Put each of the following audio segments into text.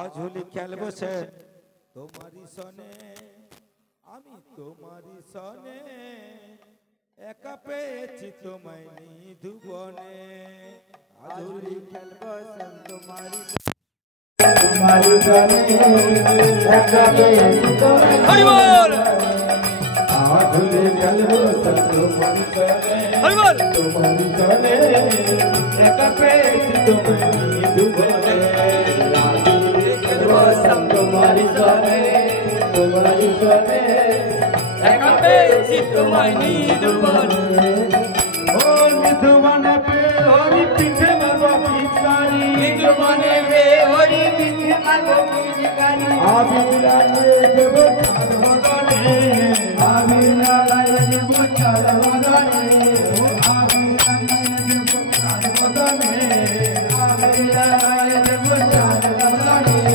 আজ হোলি খেলবো সে তোমারি সনে, আমি তোমারি সনে, একা পেয়েছি তোমায় নিধুবনে। আজ হোলি খেলবো সে তোমারি তোমারি সনে, একা পেয়েছি তোমায় হরি বল। আজ হোলি খেলবো সে তোমারি সনে, হরি বল। তোমারি সনে, একা পেয়েছি তোমায় নিধুবনে। तुम्हारी सोने, तुम्हारी सोने, एका पेची तुम्हारी निधुबने। और निधुबने पे होरी पीछे मरबो पिचकारी, निधुबने पे होरी पीछे मरबो पिचकारी। आबिला ले देबो चार बदने, आबिला ले देबो चार बदने, आबिला ले देबो चार बदने, आबिला ले देबो चार बदने।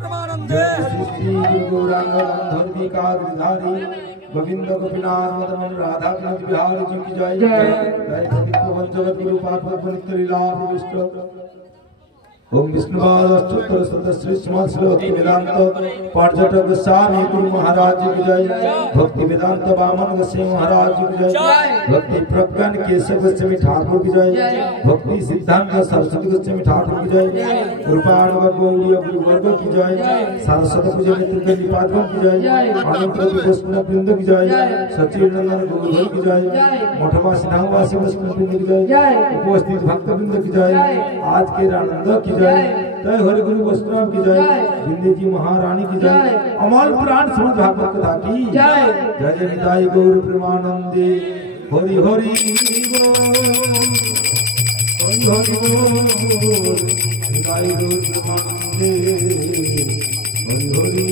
प्रमानंदे श्री गुरु गौरांग धर्मी काग्रधारी गोविंद गोपीनाथ मदन राधा कांत बिहारी जी की जय जय गोविंद जगत गुरु पार्वती पवित्र लीला विष्णु ओम विष्णुपाद अष्टोत्तर शतश्री श्रीमद् श्रीभक्ति वेदांत पर्यटक गोस्वामी गुरु महाराज जी की जय भक्ति वेदांत वामन गोस्वामी महाराज जी की जय भक्ति प्रज्ञान केशव गोस्वामी ठाकुर की जय भक्ति सिद्धांत सरस्वती गोस्वामी ठाकुर की जय कृपाणव गौड़ी गुरु वर्ग की जय सरस्वती पूजा नेत्र निपातगण की जय अनंत वैष्णव वृंद की जय सच्चिदानंद गौर की जय मठवासी धामवासी वैष्णव वृंद की जय उपस्थित भक्त वृंद की जय आज के आनंद की जय हरि गुरु वैष्णव की जय बिंदी जी महारानी की जय अमल पुराण श्रीमद् भागवत कथा की जय जय जय निताई गौर प्रेमानंदे हरि हरि बोल निताई गौर प्रेमानंदे हरि हरि